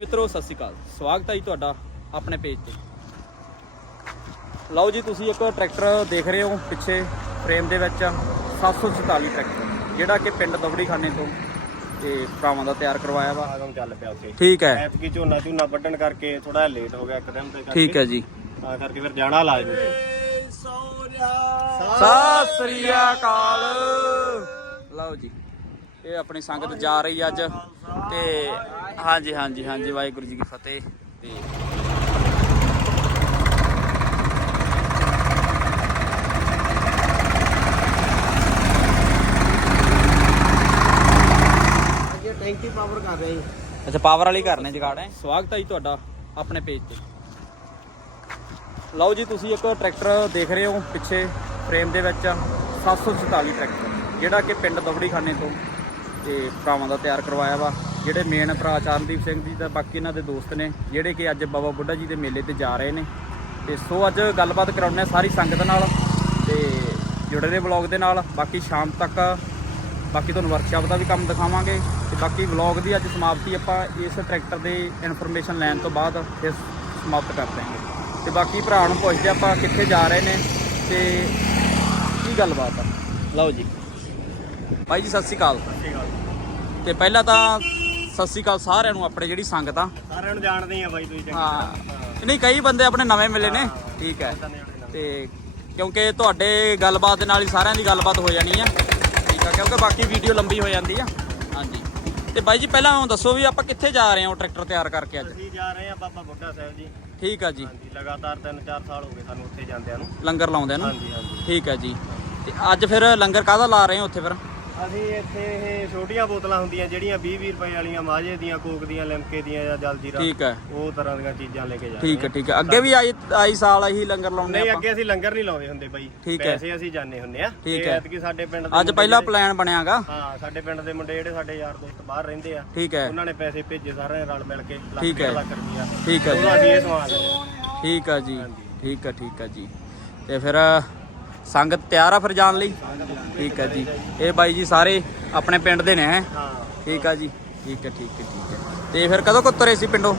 ਮਿੱਤਰੋ ਸਤਿ ਸ਼੍ਰੀ ਅਕਾਲ। ਸਵਾਗਤ ਹੈ ਜੀ ਤੁਹਾਡਾ ਆਪਣੇ ਪੇਜ ਤੇ। ਲਓ ਜੀ ਤੁਸੀਂ ਇੱਕ ਟਰੈਕਟਰ ਦੇਖ ਰਹੇ ਹੋ ਪਿੱਛੇ ਫਰੇਮ ਦੇ ਵਿੱਚ 744 ਟਰੈਕਟਰ ਜਿਹੜਾ ਕਿ ਪਿੰਡ ਦਬੜੀ ਖਾਨੇ ਤੋਂ ਤੇ ਭਰਾਵਾਂ ਦਾ ਤਿਆਰ ਕਰਵਾਇਆ ਵਾ। ਆਗਮ ਚੱਲ ਪਿਆ ਉੱਥੇ। ਠੀਕ ਹੈ। ਐਪ ਕੀ ਝੋਨਾ ਝੋਨਾ ਵੱਢਣ ਕਰਕੇ ਥੋੜਾ ਲੇਟ ਹੋ ਗਿਆ ਇੱਕਦਮ ਤੇ ਕਰਕੇ। ਠੀਕ ਹੈ ਜੀ। ਤਾਂ ਕਰਕੇ ਫਿਰ ਜਾਣਾ ਲਾਜ਼ਮੀ ਸੀ ਸਤਿ ਸ੍ਰੀ ਅਕਾਲ। ਲਓ ਜੀ ਇਹ ਆਪਣੀ ਸੰਗਤ ਜਾ ਰਹੀ ਅੱਜ ਤੇ ਹਾਂਜੀ ਹਾਂਜੀ ਹਾਂਜੀ ਵਾਹਿਗੁਰੂ ਜੀ ਕੀ ਫਤਿਹ। ਤੇ ਟੈਂਕੀ ਪਾਵਰ ਕਰ ਰਹੇ ਅੱਛਾ ਪਾਵਰ ਵਾਲੀ ਕਰਨੇ ਜਗਾੜ ਹੈ? ਸਵਾਗਤ ਹੈ ਜੀ ਤੁਹਾਡਾ ਆਪਣੇ ਪੇਜ ਤੇ। ਲਓ ਜੀ ਤੁਸੀਂ ਇੱਕ ਟਰੈਕਟਰ ਦੇਖ ਰਹੇ ਹੋ ਪਿੱਛੇ ਫਰੇਮ ਦੇ ਵਿੱਚ 744 ਟਰੈਕਟਰ ਜਿਹੜਾ ਕਿ ਪਿੰਡ ਦਬੜੀ ਖਾਨੇ ਤੋਂ ਤੇ ਭਰਾਵਾਂ ਦਾ ਤਿਆਰ ਕਰਵਾਇਆ ਵਾ। ਜਿਹੜੇ ਮੇਨ ਭਰਾ ਚਰਨਦੀਪ ਸਿੰਘ ਜੀ ਤੇ ਬਾਕੀ ਇਹਨਾਂ ਦੇ ਦੋਸਤ ਨੇ ਜਿਹੜੇ ਕਿ ਅੱਜ ਬਾਬਾ ਬੁੱਢਾ ਜੀ ਦੇ ਮੇਲੇ ਤੇ ਜਾ ਰਹੇ ਨੇ। ਤੇ ਸੋ ਅੱਜ ਗੱਲਬਾਤ ਕਰਾਉਂਦੇ ਹਾਂ ਸਾਰੀ ਸੰਗਤ ਨਾਲ ਤੇ ਜੁੜੇ ਰਹੇ ਵਲੌਗ ਦੇ ਨਾਲ। ਬਾਕੀ ਸ਼ਾਮ ਤੱਕ ਬਾਕੀ ਤੁਹਾਨੂੰ ਵਰਕਸ਼ਾਪ ਦਾ ਵੀ ਕੰਮ ਦਿਖਾਵਾਂਗੇ ਤੇ ਬਾਕੀ ਵਲੌਗ ਦੀ ਅੱਜ ਸਮਾਪਤੀ ਆਪਾਂ ਇਸ ਟਰੈਕਟਰ ਦੇ ਇਨਫੋਰਮੇਸ਼ਨ ਲੈਣ ਤੋਂ ਬਾਅਦ ਫਿਰ ਸਮਾਪਤ ਕਰ ਦਾਂਗੇ ਤੇ ਬਾਕੀ ਭਰਾ ਨੂੰ ਪੁੱਛਦੇ ਆਪਾਂ ਕਿੱਥੇ ਜਾ ਰਹੇ ਨੇ ਤੇ ਕੀ ਗੱਲਬਾਤ ਆ? ਲਓ ਜੀ। ਭਾਈ ਜੀ ਸਤਿ ਸ਼੍ਰੀ ਅਕਾਲ। ਤੇ ਪਹਿਲਾਂ ਤਾਂ ਸਤਿ ਸ਼੍ਰੀ ਅਕਾਲ ਸਾਰਿਆਂ ਨੂੰ ਆਪਣੇ ਜਿਹੜੀ ਸੰਗਤ ਆ। ਸਾਰਿਆਂ ਨੂੰ ਜਾਣਦੇ ਆ ਬਾਈ ਤੁਸੀਂ ਚੰਗੀ। ਹਾਂ। ਨਹੀਂ ਕਈ ਬੰਦੇ ਆਪਣੇ ਨਵੇਂ ਮਿਲੇ ਨੇ। ਠੀਕ ਹੈ। ਤੇ ਕਿਉਂਕਿ ਤੁਹਾਡੇ ਗੱਲਬਾਤ ਦੇ ਨਾਲ ਹੀ ਸਾਰਿਆਂ ਦੀ ਗੱਲਬਾਤ ਹੋ ਜਾਣੀ ਆ। ਠੀਕ ਆ ਕਿਉਂਕਿ ਬਾਕੀ ਵੀਡੀਓ ਲੰਬੀ ਹੋ ਜਾਂਦੀ ਆ। ਹਾਂਜੀ। ਤੇ ਬਾਈ ਜੀ ਪਹਿਲਾਂ ਉਹ ਦੱਸੋ ਵੀ ਆਪਾਂ ਕਿੱਥੇ ਜਾ ਰਹੇ ਹਾਂ ਟਰੈਕਟਰ ਤਿਆਰ ਕਰਕੇ ਅੱਜ? ਅਸੀਂ ਜਾ ਰਹੇ ਆ ਬਾਬਾ ਬੁੱਢਾ ਸਾਹਿਬ ਜੀ। ਠੀਕ ਆ ਜੀ। ਹਾਂਜੀ ਲਗਾਤਾਰ 3-4 ਸਾਲ ਹੋ ਗਏ ਸਾਨੂੰ ਉੱਥੇ ਜਾਂਦਿਆਂ ਨੂੰ। ਲੰਗਰ ਲਾਉਂਦੇ ਨੂੰ? ਹਾਂਜੀ ਹਾਂਜੀ। ਠੀਕ ਆ ਜੀ। ਤੇ ਅੱਜ ਫਿਰ ਲੰਗਰ ਕਾਹਦਾ ਲਾ ਰਹੇ ਹੋ ਉੱਥੇ ਫਿਰ? ਅਸੀਂ ਇੱਥੇ ਇਹ ਛੋਟੀਆਂ ਬੋਤਲਾਂ ਹੁੰਦੀਆਂ ਜਿਹੜੀਆਂ 20-20 ਰੁਪਏ ਵਾਲੀਆਂ ਮਾਝੇ ਦੀਆਂ ਕੋਕ ਦੀਆਂ ਲਿਮਕੇ ਦੀਆਂ ਜਾਂ ਜਲਜੀਰਾ ਠੀਕ ਹੈ। ਉਹ ਤਰ੍ਹਾਂ ਦੀਆਂ ਚੀਜ਼ਾਂ ਲੈ ਕੇ ਜਾ ਰਹੇ ਠੀਕ ਹੈ ਠੀਕ ਹੈ। ਅੱਗੇ ਵੀ ਆਈ ਆਈ ਸਾਲ ਇਹੀ ਲੰਗਰ ਲਾਉਂਦੇ ਨਹੀਂ ਅੱਗੇ ਅਸੀਂ ਲੰਗਰ ਨਹੀਂ ਲਾਉਂਦੇ ਹੁੰਦੇ ਬਾਈ। ਠੀਕ ਹੈ। ਪੈਸੇ ਅਸੀਂ ਜਾਣੇ ਹੁੰਦੇ ਆ। ਠੀਕ ਹੈ। ਐਤਕੀ ਸਾਡੇ ਪਿੰਡ ਦੇ ਅੱਜ ਪਹਿਲਾ ਪਲਾਨ ਬਣਿਆਗਾ। ਹਾਂ ਸਾਡੇ ਪਿੰਡ ਦੇ ਮੁੰਡੇ ਜਿਹੜੇ ਸਾਡੇ ਯਾਰ ਦੋਸਤ ਬਾਹਰ ਰਹਿੰਦੇ ਆ ਠੀਕ ਹੈ। ਉਹਨਾਂ ਨੇ ਪੈਸੇ ਭੇਜੇ ਸਾਰਿਆਂ ਨੇ ਰਲ ਮਿਲ ਕੇ ਲੱਖ ਹੈ। ਲੱਖ ਠੀਕ ਹੈ ਜੀ। ਠੀਕ ਆ ਜੀ। ਠੀਕ ਆ ਠੀਕ ਆ ਜੀ। ਤੇ ਫਿਰ ਸੰਗਤ ਤਿਆਰ ਆ ਫਿਰ ਜਾਣ ਲਈ? ਠੀਕ ਆ ਜੀ। ਇਹ ਬਾਈ ਜੀ ਸਾਰੇ ਆਪਣੇ ਪਿੰਡ ਦੇ ਨੇ ਹੈ? ਹਾਂ। ਠੀਕ ਆ ਜੀ। ਠੀਕ ਹੈ ਠੀਕ ਹੈ ਠੀਕ ਹੈ ਤੇ ਫਿਰ ਕਦੋਂ ਕੁ ਤੁਰੇ ਸੀ ਪਿੰਡੋਂ?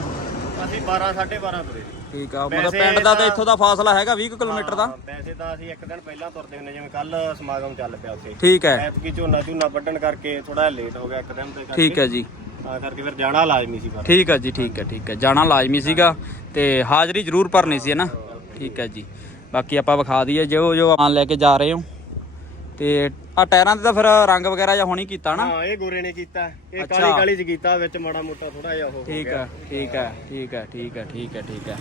ਅਸੀਂ 12 12:30 ਤੁਰੇ। ਠੀਕ ਆ ਮਤਲਬ ਪਿੰਡ ਦਾ ਤਾਂ ਤਾਂ- ਇੱਥੋਂ ਦਾ ਫਾਸਲਾ ਹੈਗਾ 20 ਕੁ ਕਿਲੋਮੀਟਰ ਦਾ? ਹਾਂ, ਵੈਸੇ ਤਾਂ ਅਸੀਂ ਇੱਕ ਦਿਨ ਪਹਿਲਾਂ ਤੁਰਦੇ ਹੁੰਦੇ ਜਿਵੇਂ ਕੱਲ ਸਮਾਗਮ ਚੱਲ ਪਿਆ ਉੱਥੇ। ਠੀਕ ਹੈ। ਐਪ ਕੀ ਝੋਨਾ ਝੋਨਾ ਵੱਢਣ ਕਰਕੇ ਥੋੜਾ ਲੇਟ ਹੋ ਗਿਆ ਇੱਕਦਮ ਤੇ ਕਰਕੇ। ਠੀਕ ਹੈ ਜੀ। ਤਾਂ ਕਰਕੇ ਫਿਰ ਜਾਣਾ ਲਾਜ਼ਮੀ ਸੀ ਠੀਕ ਹੈ ਜੀ ਠੀਕ ਹੈ ਠੀਕ ਹੈ। ਜਾਣਾ ਲਾਜ਼ਮੀ ਸੀਗਾ ਤੇ ਹਾਜ਼ਰੀ ਜ਼ਰੂਰ ਭਰਨੀ ਸੀ ਹੈ ਨਾ? ਠੀਕ ਹੈ ਜੀ। ਬਾਕੀ ਆਪਾਂ ਵਿਖਾ ਦਈਏ ਜੋ ਜੋ ਆਨ ਲੈ ਕੇ ਜਾ ਰਹੇ ਹੋ। ਤੇ ਆ ਟਾਇਰਾਂ ਤੇ ਤਾਂ ਫਿਰ ਰੰਗ ਵਗੈਰਾ ਜਾਂ ਹੁਣੀ ਕੀਤਾ ਨਾ? ਹਾਂ ਇਹ ਗੋਰੇ ਨੇ ਕੀਤਾ। ਇਹ। ਕਾਲੀ ਕਾਲੀ ਚ ਕੀਤਾ ਵਿੱਚ ਮਾੜਾ ਮੋਟਾ ਥੋੜਾ ਜਿਹਾ ਉਹ ਠੀਕ ਹੈ ਠੀਕ ਹੈ ਠੀਕ ਹੈ ਠੀਕ ਹੈ ਠੀਕ ਹੈ ਠੀਕ ਹੈ।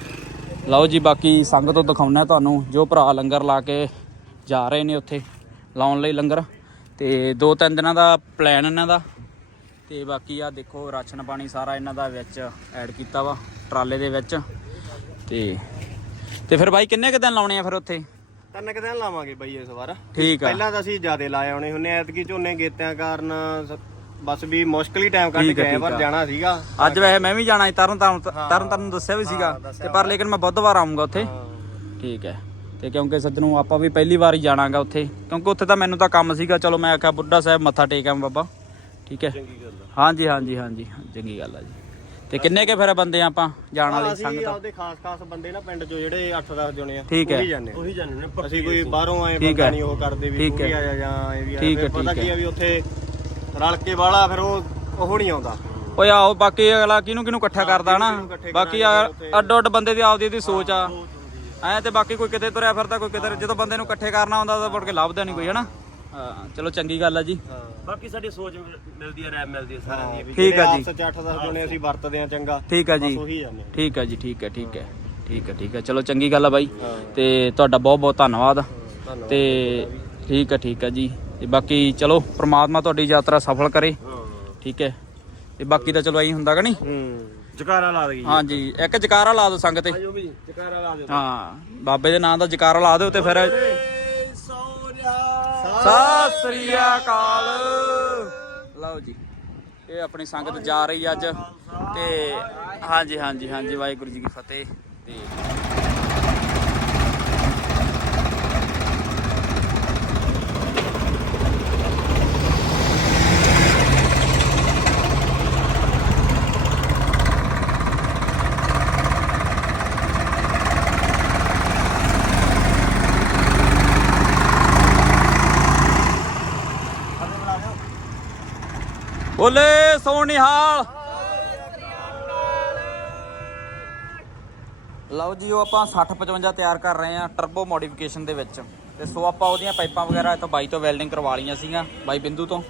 ਲਓ ਜੀ ਬਾਕੀ ਸੰਗਤ ਤੋਂ ਦਿਖਾਉਣਾ ਤੁਹਾਨੂੰ ਜੋ ਭਰਾ ਲੰਗਰ ਲਾ ਕੇ ਜਾ ਰਹੇ ਨੇ ਉੱਥੇ ਲਾਉਣ ਲਈ ਲੰਗਰ। ਤੇ ਦੋ ਤਿੰਨ ਦਿਨਾਂ ਦਾ ਪਲਾਨ ਇਹਨਾਂ ਦਾ। ਤੇ ਬਾਕੀ ਆ ਦੇਖੋ ਰਾਸ਼ਨ ਪਾਣੀ ਸਾਰਾ ਇਹਨਾਂ ਦਾ ਵਿੱਚ ਐਡ ਕੀਤਾ ਵਾ ਟਰਾਲੇ ਦੇ ਵਿੱਚ। ਤੇ ਤੇ ਫਿਰ ਬਾਈ ਕਿੰਨੇ ਕੁ ਦਿਨ ਲਾਉਣੇ ਆ ਫਿਰ ਉੱਥੇ? ਤਿੰਨ ਕੁ ਦਿਨ ਲਾਵਾਂਗੇ ਬਾਈ ਇਸ ਵਾਰ। ਠੀਕ ਆ। ਪਹਿਲਾਂ ਤਾਂ ਅਸੀਂ ਜਿਆਦੇ ਲਾਏ ਆਉਣੇ ਹੁੰਨੇ ਐਤਕੀ ਝੋਨੇ ਗੇਤਿਆਂ ਕਾਰਨ ਸ- ਬਸ ਵੀ ਮੁਸ਼ਕਲ ਹੀ ਟਾਈਮ ਕੱਢ ਠੀਕ ਆ, ਕੇ ਠੀਕ ਪਰ ਆ। ਜਾਣਾ ਸੀਗਾ। ਅੱਜ ਵੈਸੇ ਮੈਂ ਵੀ ਜਾਣਾ ਸੀ ਤਰਨ ਤਾਰਨ ਤਰਨ ਤਾਰਨ ਦੱਸਿਆ ਵੀ ਸੀਗਾ ਤੇ ਪਰ ਲੇਕਿਨ ਮੈਂ ਬੁੱਧਵਾਰ ਆਉਂਗਾ ਉੱਥੇ। ਠੀਕ ਹੈ। ਤੇ ਕਿਉਂਕਿ ਸੱਜਣੋਂ ਆਪਾਂ ਵੀ ਪਹਿਲੀ ਵਾਰ ਹੀ ਜਾਣਾਗਾ ਉੱਥੇ। ਕਿਉਂਕਿ ਉੱਥੇ ਤਾਂ ਮੈਨੂੰ ਤਾਂ ਕੰਮ ਸੀਗਾ ਚਲੋ ਮੈਂ ਆਖਿਆ ਬੁੱਢਾ ਸਾਹਿਬ ਮੱਥਾ ਟੇਕ ਆਵਾਂ ਬਾਬਾ। ਠੀਕ ਹੈ। ਚੰਗੀ ਗੱਲ ਆ। ਹਾਂਜੀ ਹਾਂਜੀ ਹਾਂਜੀ ਚੰਗੀ ਗੱਲ ਆ ਜੀ। ਤੇ ਕਿੰਨੇ ਕੇ ਫਿਰ ਬੰਦੇ ਆਪਾਂ ਜਾਣ ਵਾਲੀ ਅਸੀਂ ਸੰਗਤ? ਆਪਦੇ ਖਾਸ ਖਾਸ ਬੰਦੇ ਨਾ ਪਿੰਡ ਚੋਂ ਜਿਹੜੇ 8-10 ਜਣੇ ਆ ਠੀਕ ਹੈ। ਉਹੀ ਜਾਂਦੇ ਉਹੀ ਜਾਂਦੇ ਨੇ ਅਸੀਂ ਕੋਈ ਬਾਹਰੋਂ ਆਏ ਬੰਦਾ। ਨਹੀਂ ਉਹ ਕਰਦੇ ਵੀ ਠੀਕ ਤੂੰ ਵੀ ਹੈ। ਆ ਜਾ ਜਾਂ ਇਹ ਵੀ ਆ ਪਤਾ ਕੀ ਆ ਵੀ ਉੱਥੇ ਰਲ ਕੇ ਵਾਲਾ ਫਿਰ ਉਹ ਉਹ ਨਹੀਂ ਆਉਂਦਾ। ਓਏ ਆਓ ਬਾਕੀ ਅਗਲਾ ਕਿਹਨੂੰ ਕਿਹਨੂੰ ਇਕੱਠਾ ਕਰਦਾ ਨਾ? ਕਿਹਨੂੰ ਇਕੱਠੇ ਬਾਕੀ। ਅੱਡੋ ਅੱਡ ਬੰਦੇ ਦੀ ਆਪਦੀ ਦੀ ਸੋਚ ਆ। ਐ ਤੇ ਬਾਕੀ ਕੋਈ ਕਿਤੇ ਤੁਰਿਆ ਫਿਰਦਾ ਕੋਈ ਕਿਤੇ ਜਦੋਂ ਬੰਦੇ ਨੂੰ ਇਕੱਠੇ ਕਰਨਾ ਹੁੰਦਾ ਤਾਂ ਮੁੜ ਕੇ ਲੱਭਦਾ ਨਹੀਂ ਕੋਈ ਹਨਾ? ਹਾਂ ਚਲੋ ਚੰਗੀ ਗੱਲ ਆ ਜੀ। ਬਾਕੀ ਸਾਡੀ ਸੋਚ ਮਿਲਦੀ ਹੈ ਰੈਪ ਮਿਲਦੀ ਹੈ ਸਾਰਿਆਂ ਦੀ ਠੀਕ ਆ ਜੀ। ਆਪਸ ਚ 8-10 ਜਣੇ ਅਸੀਂ ਵਰਤਦੇ ਆ ਚੰਗਾ ਠੀਕ ਆ ਜੀ। ਬਸ ਉਹੀ ਜਾਂਦੇ ਆ। ਠੀਕ ਹੈ ਜੀ ਠੀਕ ਹੈ ਠੀਕ ਹੈ ਠੀਕ ਹੈ ਠੀਕ ਹੈ ਚਲੋ ਚੰਗੀ ਗੱਲ ਆ ਬਾਈ। ਤੇ ਤੁਹਾਡਾ ਬਹੁਤ ਬਹੁਤ ਧੰਨਵਾਦ। ਤੇ ਠੀਕ ਹੈ ਠੀਕ ਹੈ ਜੀ। ਤੇ ਬਾਕੀ ਚਲੋ ਪ੍ਰਮਾਤਮਾ ਤੁਹਾਡੀ ਯਾਤਰਾ ਸਫਲ ਕਰੇ। ਠੀਕ ਹੈ ਤੇ ਬਾਕੀ ਤਾਂ ਚਲੋ ਐਂ ਹੁੰਦਾ ਕਿ ਨਹੀਂ? ਹੂੰ। ਜਕਾਰਾ ਲਾ ਦੇਗੀ ਹਾਂਜੀ ਇੱਕ ਜਕਾਰਾ ਲਾ ਦਿਓ ਸੰਗ ਤੇ। ਆਜੋ ਵੀ ਜਕਾਰਾ ਲਾ ਦਿਓ। ਹਾਂ ਬਾਬੇ ਦੇ ਨਾਂ ਦਾ ਜਕਾਰਾ ਲਾ ਦਿਓ ਤੇ ਫਿਰ ਸਤਿ ਸ੍ਰੀ ਅਕਾਲ। ਲਓ ਜੀ, ਇਹ ਆਪਣੀ ਸੰਗਤ ਜਾ ਰਹੀ ਅੱਜ ਤੇ ਹਾਂਜੀ ਹਾਂਜੀ ਹਾਂਜੀ, ਵਾਹਿਗੁਰੂ ਜੀ ਕੀ ਫਤਿਹ। ਤੇ ਬੋਲੇ ਸੋਨਿਹਾਲ। ਲਓ ਜੀ ਉਹ ਆਪਾਂ 60 55 ਤਿਆਰ ਕਰ ਰਹੇ ਆ ਟਰਬੋ ਮੋਡੀਫਿਕੇਸ਼ਨ ਦੇ ਵਿੱਚ। ਤੇ ਸੋ ਆਪਾਂ ਉਹਦੀਆਂ ਪਾਈਪਾਂ ਵਗੈਰਾ ਤੋਂ ਬਾਈ ਤੋਂ ਵੈਲਡਿੰਗ ਕਰਵਾ ਲਈਆਂ ਸੀਗੀਆਂ ਬਾਈ ਬਿੰਦੂ ਤੋਂ।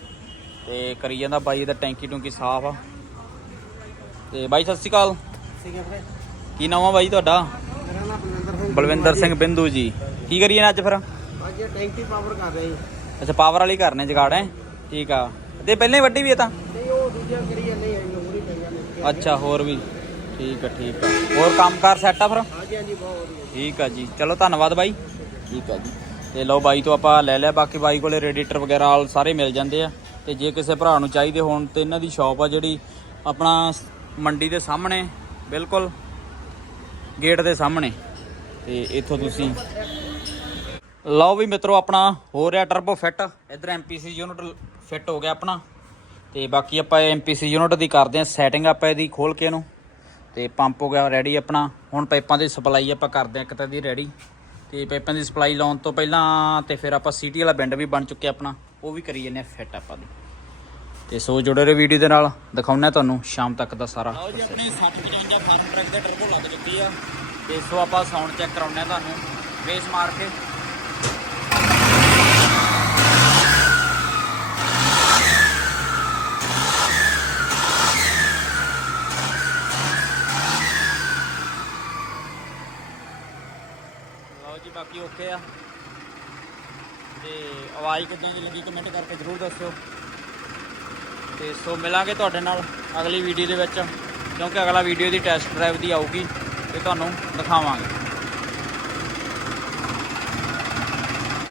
ਤੇ ਕਰੀ ਜਾਂਦਾ ਬਾਈ ਇਹਦਾ ਟੈਂਕੀ ਟੂੰਕੀ ਸਾਫ਼। ਆ ਤੇ ਬਾਈ ਸਤਿ ਸ਼੍ਰੀ ਅਕਾਲ। ਕੀ ਨਾਮ ਆ ਬਾਈ ਤੁਹਾਡਾ? ਮੇਰਾ ਨਾਮ ਬਲਵਿੰਦਰ ਸਿੰਘ ਬਲਵਿੰਦਰ ਸਿੰਘ ਬਿੰਦੂ ਜੀ। ਕੀ ਕਰੀਏ ਅੱਜ ਫਿਰ? ਅੱਜ ਟੈਂਕੀ ਪਾਵਰ ਕਰ ਰਹੇ ਅੱਛਾ ਪਾਵਰ ਵਾਲੀ ਕਰਨੇ ਜਗਾੜ ਹੈ? ਠੀਕ ਆ। ਤੇ ਪਹਿਲਾਂ ਹੀ ਵੱਡੀ ਵੀ ਇਹ ਤਾਂ? ਨਹੀਂ ਉਹ ਦੂਜਾ ਕਰੀਏ ਨਹੀਂ ਆਈ ਹੋਰ ਹੀ ਪਈਆਂ ਨੇ ਅੱਛਾ ਹੋਰ ਵੀ। ਠੀਕ ਆ ਠੀਕ ਆ। ਹੋਰ ਕੰਮਕਾਰ ਸੈੱਟ ਆ ਫਿਰ? ਹਾਂਜੀ ਹਾਂਜੀ ਬਹੁਤ ਵਧੀਆ। ਠੀਕ ਆ ਜੀ। ਚਲੋ ਧੰਨਵਾਦ ਬਾਈ। ਠੀਕ ਆ ਜੀ। ਤੇ ਲਓ ਬਾਈ ਤੋਂ ਆਪਾਂ ਲੈ ਲਿਆ। ਬਾਕੀ ਬਾਈ ਕੋਲੇ ਰੇਡੀਏਟਰ ਵਗੈਰਾ ਆਲ ਸਾਰੇ ਮਿਲ ਜਾਂਦੇ ਆ। ਤੇ ਜੇ ਕਿਸੇ ਭਰਾ ਨੂੰ ਚਾਹੀਦੇ ਹੋਣ ਤੇ ਇਹਨਾਂ ਦੀ ਸ਼ਾਪ ਆ ਜਿਹੜੀ ਆਪਣਾ ਮੰਡੀ ਦੇ ਸਾਹਮਣੇ ਬਿਲਕੁਲ ਗੇਟ ਦੇ ਸਾਹਮਣੇ। ਤੇ ਇੱਥੋਂ ਤੁਸੀਂ ਲਓ ਵੀ ਮਿੱਤਰੋ ਆਪਣਾ ਹੋ ਰਿਹਾ ਟਰਬੋ ਫਿੱਟ ਇਧਰ ਐਮਪੀਸੀ ਯੂਨਿਟ ਫਿੱਟ ਹੋ ਗਿਆ ਆਪਣਾ। ਤੇ ਬਾਕੀ ਆਪਾਂ ਐਮਪੀਸੀ ਯੂਨਿਟ ਦੀ ਕਰਦੇ ਆ ਸੈਟਿੰਗ ਆਪਾਂ ਇਹਦੀ ਖੋਲ ਕੇ ਇਹਨੂੰ। ਤੇ ਪੰਪ ਹੋ ਗਿਆ ਰੈਡੀ ਆਪਣਾ। ਹੁਣ ਪਾਈਪਾਂ ਦੀ ਸਪਲਾਈ ਆਪਾਂ ਕਰਦੇ ਆ ਇੱਕ ਤਾਂ ਦੀ ਰੈਡੀ ਤੇ ਪਾਈਪਾਂ ਦੀ ਸਪਲਾਈ ਲਾਉਣ ਤੋਂ ਪਹਿਲਾਂ ਤੇ ਫਿਰ ਆਪਾਂ ਸੀਟੀ ਵਾਲਾ ਬੈਂਡ ਵੀ ਬਣ ਚੁੱਕਿਆ ਆਪਣਾ। ਉਹ ਵੀ ਕਰੀ ਜਾਂਦੇ ਆ ਫਿੱਟ ਆਪਾਂ ਦੀ। ਤੇ ਸੋ ਜੁੜੇ ਰਹੋ ਵੀਡੀਓ ਦੇ ਨਾਲ। ਦਿਖਾਉਣਾ ਤੁਹਾਨੂੰ ਸ਼ਾਮ ਤੱਕ ਦਾ ਸਾਰਾ ਲਓ ਜੀ ਆਪਣੀ 60 55 ਫਾਰਮ ਟਰੈਕ ਦੇ ਟਰਬੋ ਲੱਗ ਚੁੱਕੀ ਆ। ਤੇ ਸੋ ਆਪਾਂ ਸਾਊਂਡ ਚੈੱਕ ਕਰਾਉਣਾ ਤੁਹਾਨੂੰ। ਬੇਸ ਮਾਰ ਕੇ ਲਓ ਜੀ ਬਾਕੀ ਓਕੇ ਆ? ਤੇ ਆਵਾਜ਼ ਕਿੱਦਾਂ ਦੀ ਲੱਗੀ ਕਮੈਂਟ ਕਰਕੇ ਜਰੂਰ ਦੱਸਿਓ। ਤੇ ਸੋ ਮਿਲਾਂਗੇ ਤੁਹਾਡੇ ਨਾਲ ਅਗਲੀ ਵੀਡੀਓ ਦੇ ਵਿੱਚ, ਕਿਉਂਕਿ ਅਗਲਾ ਵੀਡੀਓ ਦੀ ਟੈਸਟ ਡਰਾਈਵ ਦੀ ਆਊਗੀ ਤੇ ਤੁਹਾਨੂੰ ਦਿਖਾਵਾਂਗੇ।